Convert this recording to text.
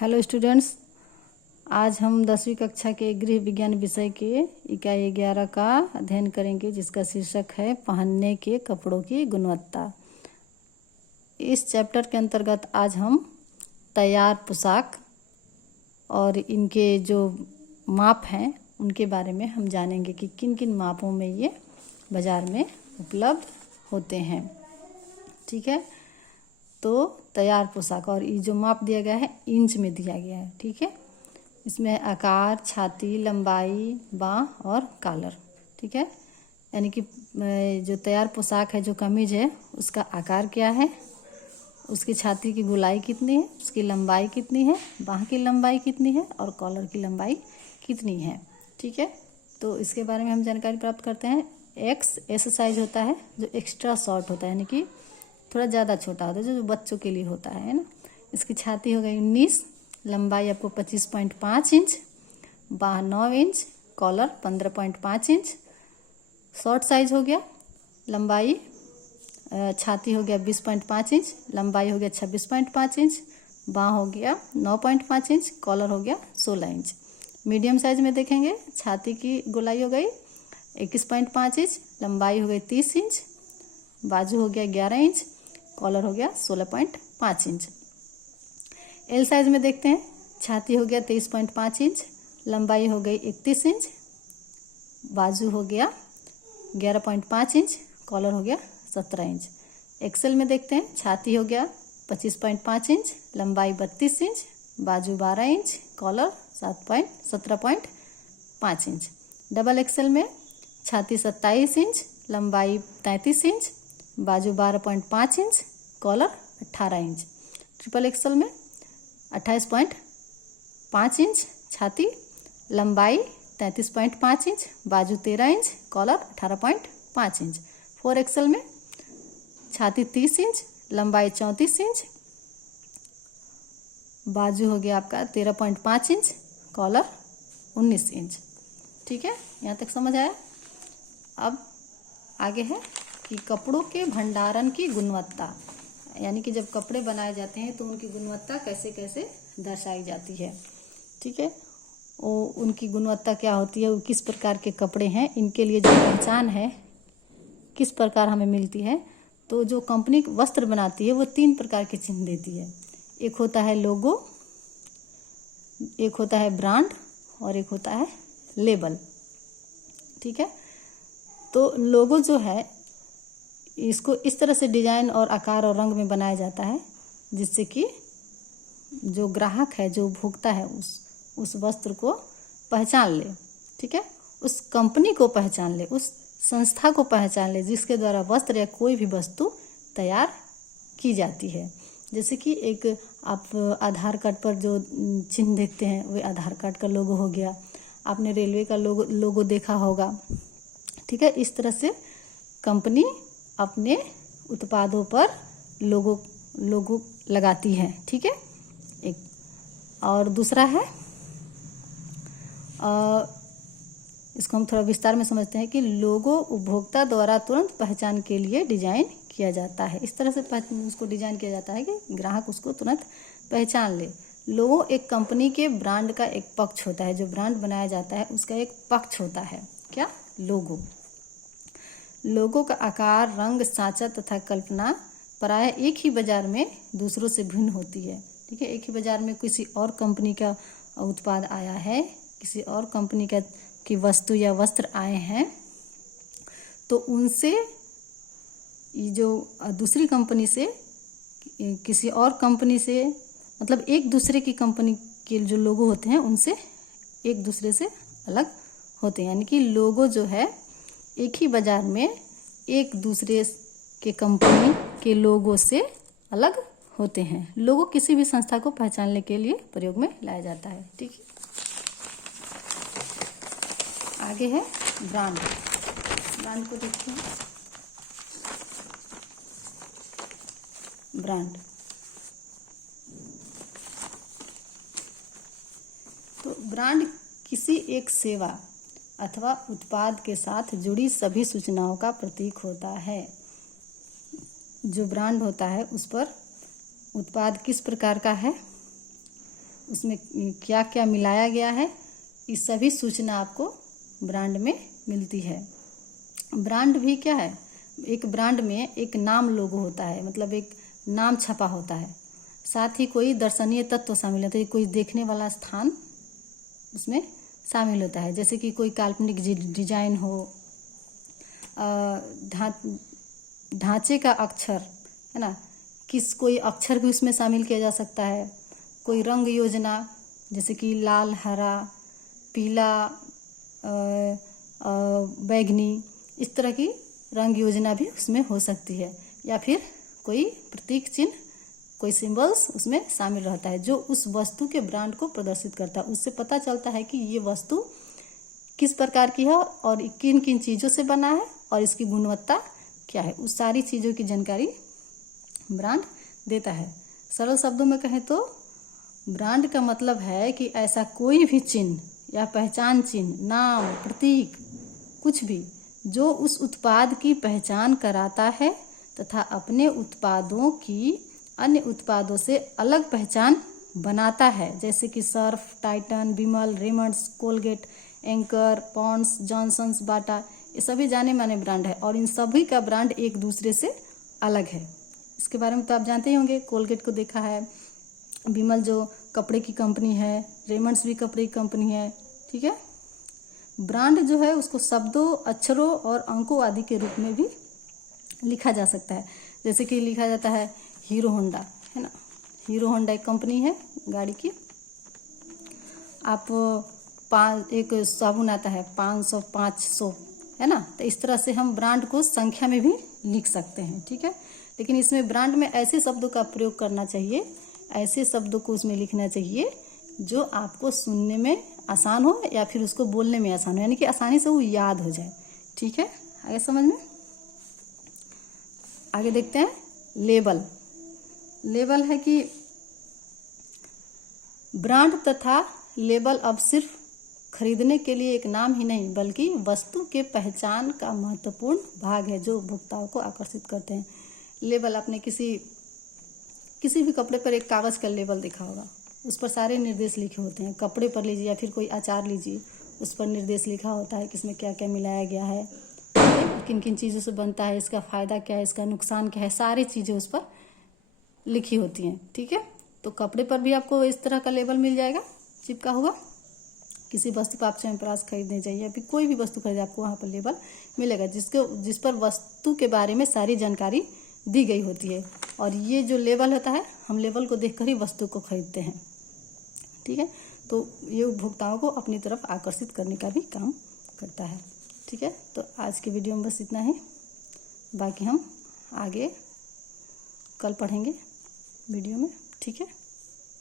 Hello students, आज हम 10वीं कक्षा के गृह विज्ञान विषय के इकाई 11 का अध्ययन करेंगे, जिसका शीर्षक है पहनने के कपड़ों की गुणवत्ता। इस चैप्टर के अंतर्गत आज हम तैयार पोशाक और इनके जो माप हैं उनके बारे में हम जानेंगे कि किन किन मापों में ये बाज़ार में उपलब्ध होते हैं। ठीक है, तो तैयार पोशाक और ये जो माप दिया गया है इंच में दिया गया है। ठीक है, इसमें आकार, छाती, लंबाई, बाँह और कॉलर। ठीक है, यानी कि जो तैयार पोशाक है, जो कमीज है, उसका आकार क्या है, उसकी छाती की गोलाई कितनी है, उसकी लंबाई कितनी है, बाँह की लंबाई कितनी है और कॉलर की लंबाई कितनी है। ठीक है, तो इसके बारे में हम जानकारी प्राप्त करते हैं। एस साइज होता है जो एक्स्ट्रा शॉर्ट होता है, यानी कि थोड़ा ज़्यादा छोटा होता है, जो बच्चों के लिए होता है ना। इसकी छाती हो गई 19, लंबाई आपको 25.5 इंच, बाँह 9 inch, collar 15.5 inch. Short size हो गया, लंबाई छाती हो गया 20.5 इंच, लंबाई हो गया 26.5 इंच, बाँह हो गया 9.5 इंच, कॉलर हो गया 16 इंच। मीडियम साइज में देखेंगे, छाती की गोलाई हो गई 21.5 इंच, लंबाई हो गई 30 इंच, बाजू हो गया 11 इंच, कॉलर हो गया 16.5 इंच। एल साइज में देखते हैं, छाती हो गया 23.5 इंच, लंबाई हो गई 31 इंच, बाजू हो गया 11.5 इंच, कॉलर हो गया 17 इंच। एक्सेल में देखते हैं, छाती हो गया 25.5 इंच, लंबाई 32 इंच, बाजू 12 इंच, कॉलर 17.5 इंच। डबल एक्सेल में छाती 27 इंच, लंबाई 33 इंच, बाजू 12.5 inch, collar 18 inch. Triple XL में 28.5 इंच छाती, लंबाई 33.5 इंच, बाजू 13 इंच, कॉलर 18.5 इंच। 4 एक्सेल में छाती 30 इंच, लंबाई 34 इंच, बाजू हो गया आपका 13.5 इंच, कॉलर 19 इंच। ठीक है, यहाँ तक समझ आया। अब आगे है कि कपड़ों के भंडारण की गुणवत्ता, यानी कि जब कपड़े बनाए जाते हैं तो उनकी गुणवत्ता कैसे कैसे दर्शाई जाती है। ठीक है, वो उनकी गुणवत्ता क्या होती है, वो किस प्रकार के कपड़े हैं, इनके लिए जो पहचान है किस प्रकार हमें मिलती है। तो जो कंपनी वस्त्र बनाती है वो 3 प्रकार के चिन्ह देती है। एक होता है लोगो, एक होता है ब्रांड और एक होता है लेबल। ठीक है, तो लोगो जो है इसको इस तरह से डिजाइन और आकार और रंग में बनाया जाता है जिससे कि जो ग्राहक है, जो उपभोक्ता है, उस वस्त्र को पहचान ले। ठीक है, उस कंपनी को पहचान ले, उस संस्था को पहचान ले जिसके द्वारा वस्त्र या कोई भी वस्तु तैयार की जाती है। जैसे कि एक आप आधार कार्ड पर जो चिन्ह देखते हैं वो आधार कार्ड का लोगो हो गया, आपने रेलवे का लोगो देखा होगा। ठीक है, इस तरह से कंपनी अपने उत्पादों पर लोगो लगाती है। ठीक है, एक और दूसरा है, इसको हम थोड़ा विस्तार में समझते हैं कि लोगो उपभोक्ता द्वारा तुरंत पहचान के लिए डिजाइन किया जाता है। इस तरह से उसको डिजाइन किया जाता है कि ग्राहक उसको तुरंत पहचान ले। लोगो एक कंपनी के ब्रांड का एक पक्ष होता है, जो ब्रांड बनाया जाता है उसका एक पक्ष होता है। क्या? लोगो। लोगो का आकार, रंग, सांचा तथा कल्पना प्रायः एक ही बाजार में दूसरों से भिन्न होती है। ठीक है, एक ही बाजार में किसी और कंपनी का उत्पाद आया है, किसी और कंपनी की वस्तु या वस्त्र आए हैं, तो उनसे जो दूसरी कंपनी से किसी और कंपनी से, मतलब एक दूसरे की कंपनी के जो लोगो होते हैं उनसे एक दूसरे से अलग होते हैं। यानी कि लोगो जो है एक ही बाजार में एक दूसरे के कंपनी के लोगों से अलग होते हैं। लोगो किसी भी संस्था को पहचानने के लिए प्रयोग में लाया जाता है। ठीक है, आगे है ब्रांड। ब्रांड को देखते हैं। ब्रांड, तो ब्रांड किसी एक सेवा अथवा उत्पाद के साथ जुड़ी सभी सूचनाओं का प्रतीक होता है। जो ब्रांड होता है उस पर उत्पाद किस प्रकार का है, उसमें क्या क्या मिलाया गया है, ये सभी सूचना आपको ब्रांड में मिलती है। ब्रांड भी क्या है, एक ब्रांड में एक नाम लोगो होता है, मतलब एक नाम छपा होता है, साथ ही कोई दर्शनीय तत्व शामिल होता है, कोई देखने वाला स्थान उसमें शामिल होता है, जैसे कि कोई काल्पनिक डिजाइन हो, ढांचे का अक्षर है ना, कोई अक्षर भी उसमें शामिल किया जा सकता है, कोई रंग योजना जैसे कि लाल, हरा, पीला, बैगनी, इस तरह की रंग योजना भी उसमें हो सकती है, या फिर कोई प्रतीक चिन्ह, कोई सिंबल्स उसमें शामिल रहता है जो उस वस्तु के ब्रांड को प्रदर्शित करता है। उससे पता चलता है कि ये वस्तु किस प्रकार की है और किन किन चीज़ों से बना है और इसकी गुणवत्ता क्या है, उस सारी चीज़ों की जानकारी ब्रांड देता है। सरल शब्दों में कहें तो ब्रांड का मतलब है कि ऐसा कोई भी चिन्ह या पहचान चिन्ह, नाम, प्रतीक, कुछ भी जो उस उत्पाद की पहचान कराता है तथा अपने उत्पादों की अन्य उत्पादों से अलग पहचान बनाता है, जैसे कि Surf, Titan, Vimal, Raymonds, Colgate, Anchor, Pond's, Johnson's, Bata, ये सभी जाने माने ब्रांड है और इन सभी का ब्रांड एक दूसरे से अलग है। इसके बारे में तो आप जानते ही होंगे, कोलगेट को देखा है, विमल जो कपड़े की कंपनी है, रेमंड्स भी कपड़े की कंपनी है, ठीक है। ब्रांड जो है उसको शब्दों, अक्षरों और अंकों आदि के रूप में भी लिखा जा सकता है, जैसे कि लिखा जाता है हीरो होंडा, है ना, हीरो होंडा एक कंपनी है गाड़ी की। आप एक साबुन आता है 500, 500, है ना, तो इस तरह से हम ब्रांड को संख्या में भी लिख सकते हैं, ठीक है। लेकिन इसमें ब्रांड में ऐसे शब्दों का प्रयोग करना चाहिए, ऐसे शब्दों को उसमें लिखना चाहिए जो आपको सुनने में आसान हो या फिर उसको बोलने में आसान हो, यानी कि आसानी से वो याद हो जाए, ठीक है। आगे समझ में, आगे देखते हैं लेबल। लेबल है कि ब्रांड तथा लेबल अब सिर्फ खरीदने के लिए एक नाम ही नहीं बल्कि वस्तु के पहचान का महत्वपूर्ण भाग है जो उपभोक्ताओं को आकर्षित करते हैं। लेबल, आपने किसी भी कपड़े पर एक कागज़ का लेबल देखा होगा, उस पर सारे निर्देश लिखे होते हैं। कपड़े पर लीजिए या फिर कोई अचार लीजिए, उस पर निर्देश लिखा होता है कि इसमें क्या क्या मिलाया गया है, किन किन चीज़ों से बनता है, इसका फ़ायदा क्या है, इसका नुकसान क्या है, सारी चीज़ें उस पर लिखी होती हैं, ठीक है। तो कपड़े पर भी आपको इस तरह का लेबल मिल जाएगा, चिपका हुआ। किसी वस्तु पर आप च्यवनप्राश खरीदने जाइए या फिर कोई भी वस्तु खरीदे, आपको वहाँ पर लेबल मिलेगा जिस पर वस्तु के बारे में सारी जानकारी दी गई होती है। और ये जो लेबल होता है, हम लेबल को देखकर ही वस्तु को खरीदते हैं, ठीक है। तो ये उपभोक्ताओं को अपनी तरफ आकर्षित करने का भी काम करता है, ठीक है। तो आज की वीडियो में बस इतना ही, बाकी हम आगे कल पढ़ेंगे वीडियो में, ठीक है।